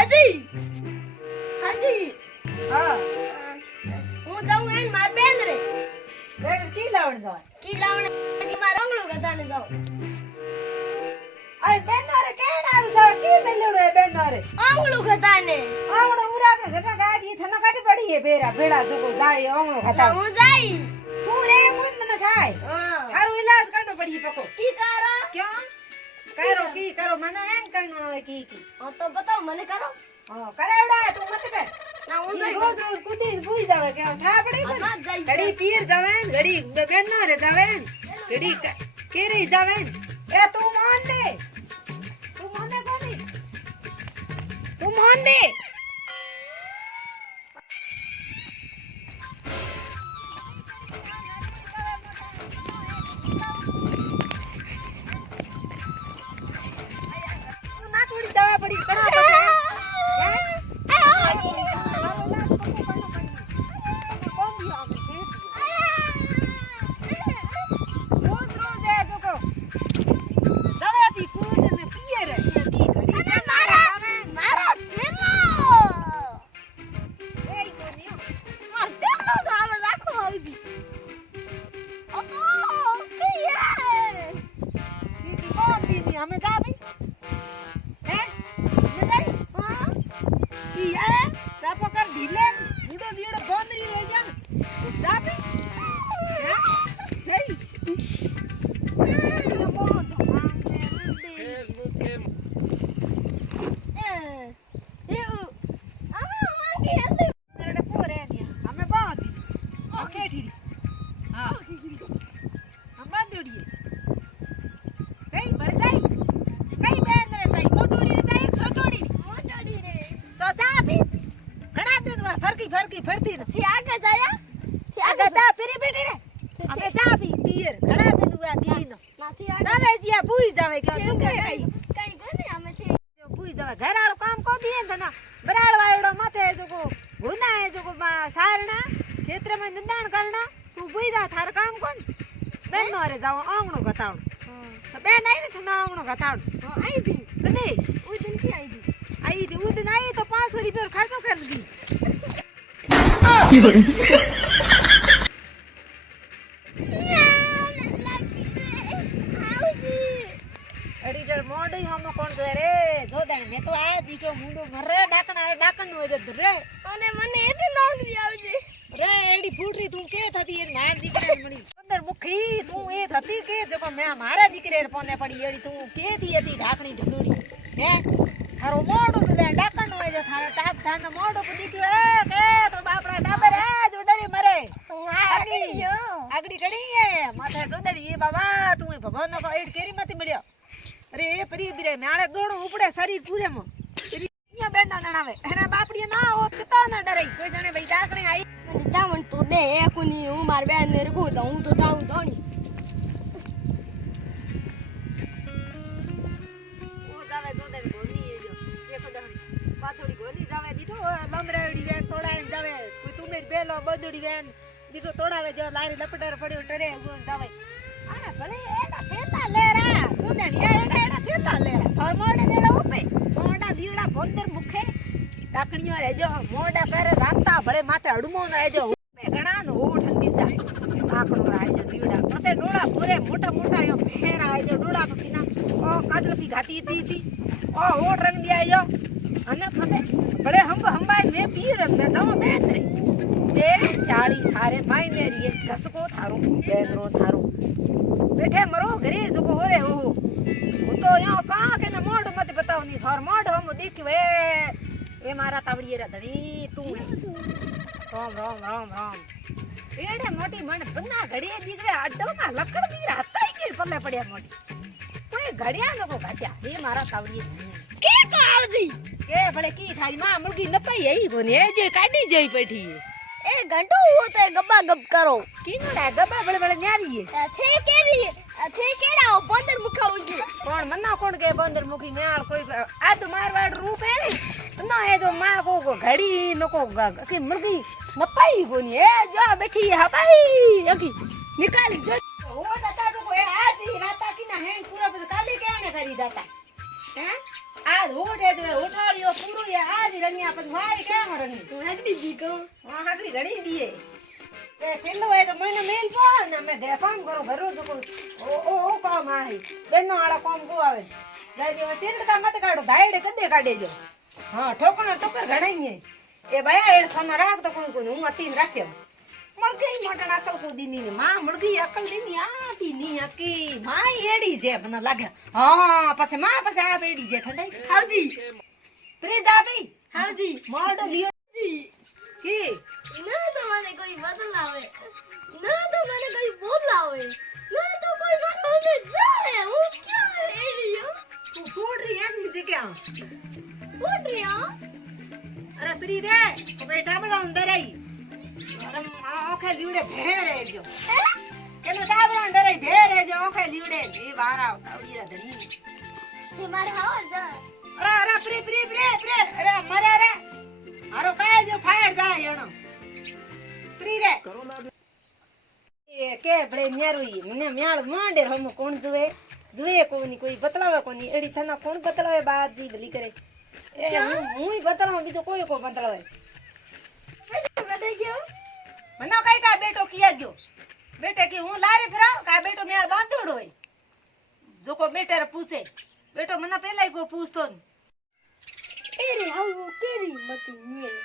હાજી હાજી હા હું જાઉં એન માર બેન રે બેન કી લાવણ જાય કી લાવણે કે માર અંગળો ગધાને જાઉં આ બેન રે કેણ આવી જાય કી મેલેડો એ બેન રે અંગળો ગધાને આવડો ઉરા આપણે ઘટા ગાડી થના કાટી પડી હે બેરા ભેડા જોકો જાય ઓંગળો ખાતા હું જાઈ તું રે મોન મને થાય હા હારું ઈલાજ કરનો પડી પકો કી કરો ક્યાં કરો કી કરો મને હેન કરનો આવે કી હા તો બતાવ મને કરો હા કરાવડા તું મત કર ના હું જાઈ રોજ રોજ કુદીને ભૂઈ જાવે કે ઠા પડી હા, પણ જાઈ. ઘડી પીર જાવે ને ઘડી બેન રે જાવે ને ઘડી કેરી જાવે ને એ તું મોન દે કોની તું મોન દે ના થોડી દવા પડી કણા પછી અમે જા ભાઈ હે અમે જાય ઈ હે રાપો કર ઢીલે બુડો દીડો બોંદરી લઈ જા જા ભાઈ હે Facebook કેમ અરે પોરે ને અમે બાંધી ઓકે ઠીક હા हम बांधोड़िए कई बढ़ जाई कई बेन रे जाई मोटोड़ी रे जाई छोटोड़ी મોટડી રે तो जा भी घड़ा देनवा फरकी फरती न થી આગળ જાયા થી आगे जा फिरी बेटी रे हमें जा भी तीर घड़ा देनवा दीन નાથી આગળ जावे जिया भूई जावे के तू के कई કઈ કોને અમે થી जो भूई जावे घर वालो काम को दिए न ना बराड़ वाड़ो माथे जो को गुना है जो को सारना खेत्र में निंदाण करना तू भूई जा थार काम कोन बेन नो रे जाओ आंगणो गताव तो बेन आई ने ना आंगणो गताव આઈ દી कदे ઉઈ દિન થી આઈ દી वो दिन आई तो 500 रुपया खर्चो कर दी अड़ी जड़ मोड़ी हम कौन करे दो दिन में तो आ दीटो मुंडो मरे डाकन नो रे અને મને એથી નોકરી આવજે रे एडी फूटरी तू के थती ए मार दीकरे मणी अंदर मुखी तू ए थती के देखो मैं मारा दीकरे पोने पड़ी एडी तू के थी एती ढाकणी ढंडोड़ी हे थारो मोडो तो डाकन नो जे थारो टाप थान मोडो को दीकरे के तो बापरा टाबर है जो डरी मरे आगड़ी कड़ी है माथे तो डरी ए बाबा तू भगवान को एड केरी मती मिलियो अरे ए परी बिरे म्याळे दोड़ो उपड़े शरीर पूरे में અહીંયા બેન ના નણાવે એના બાપડી ના હોત કે તો ના ડરાઈ કોઈ જણે ભાઈ ડાકણી આવી મને જાવણ તો દે એકુની હું માર બેન ને રખું તો હું તો જાઉં તો ની ઓ જાવે તો દે ગોલી એ જો એક દહણી પાથોડી ગોલી જાવે દીઠો લમરાડી વેન તોડાઈ જાવે કોઈ તુમેર બેલો બદડી વેન દીઠો તોડાવે જો લારી લપટાર પડ્યો ટરે ગોન જાવે આને ભલે એડા થેતા લેરા તું દે એડા થેતા લેરા ફરમોડે દેડા ઉપે મોડા દીવડા ભોંદર મુખે ડાકણીઓ રેજો મોડા કરે રાખતા ભલે માથે અડમો ન રેજો ઘણા નો ઓઠ દીધા આકડો રાજો દીવડા પસે ડોળા પૂરે મોટા મોટા યો ફેરા આજો ડોળા પીના ઓ કાદલપી ઘાતી હતી ઓ ઓઠ રંગ દી આયો અને પસે ભલે હંબાઈ મે પીર મે તો બેન રે એ ચાળી થારે માઈ ને રી ઘસકો થારો બેનરો થારો બેઠે મરો ઘરે જોકો હોરે હો હું તો યો કા કે ન મોડ મત बतावनी थार मोड हम देखवे ए मारा तावड़ी रे धनी तू राम राम राम राम एडे मोटी मन बन्ना घड़िया दीकरे अड्डो ना लकड़ दी रहता ही के पल्ले पड़या मोटी कोई घड़िया नको घाटिया ए मारा तावड़ी કે કો આવજી के भले की थारी मां मुर्गी न पई हई बोने ए जे काडी जई बैठी એ ઘંટો હું તો ગબ્બા ગબ કરો कीनड़ा गबा बड़े बड़े न्यारी है થે કેડી થે કેડા પંદર મુખા ઉજી कौन मन्ना कौन के बंदर मुखी म्याल कोई आ तो मारवाड़ रूप है ना है जो मां को घड़ी नको के मुर्गी नपाई कोनी ए जो बैठी है भाई अकी निकाली जो ओ दाता तो को आज ही राता की ना है पूरा काली के आने करी दाता હે આજ ઉઠે તો ઉઠાડ્યો પૂરું એ આજ રણ્યા પછી મારી કેમ રણી તું હકડી દી કો હા હાકડી ઘડી દીએ એ પેલો હોય તો મને મેલ પો ને મે દે કામ કરો ઘરો તો ઓ કામ આહી બેનો આડા કામ કો આવે જાય તેલ કા મત કાઢો ધાયડે કદે કાઢે જો હા ઠોકણા ટોકર ઘણાઈ એ બયા એડ ખાના રાખ તો કોઈ હું અતીન રાખ્યો મળગઈ મોટણ અકલ કો દીની ને માં મળગઈ અકલ દીની આતી ની અકી માઈ એડી છે મને લાગે હા પછી માં પછી આ એડી છે ઠંડાઈ હાજી પ્રેજ આપી હાજી મોડ લ્યો જી કી ના તો મને કોઈ બદલાવે ના તો મને કોઈ બોલાવે ના તો કોઈ મારો ને જાય હું ક્યાં એડિયો તું ફૂડ રહી એની જગ્યા ઉઠ્યા અરે પ્રી રે તો બેઠા બધા અંદર આવી અરે ઓખે લીવડે ભેરે જો એનો ડાબરા અંદર આવી ભેરે જો ઓખે લીવડે એ બહાર આવતા ઉડીરા ધરી તે મારે હાવ જા અરે પ્રી પ્રી પ્રી પ્રી અરે મરે રે મારો કાય જો ફાડ જાય એનો પ્રી રે એ કે બડે ન્યારુઈ મને મ્યાળ માંડે હમ કોણ જુએ કોની કોઈ બતલાવે કોની એડી થના કોણ બતલાવે બાજી ભલી કરે એ હું બતલાવ બીજો કોઈ કો બતલાવે બેઠે ગયો મને કઈ કા બેટો કિયા ગયો બેટે કે હું લારે ફરાવ કા બેટો મેર બાંધોડો હોય જો કો બેટર પૂછે બેટો મને પેલા કો પૂછતો એરે હાવ કેરી મતી મેલ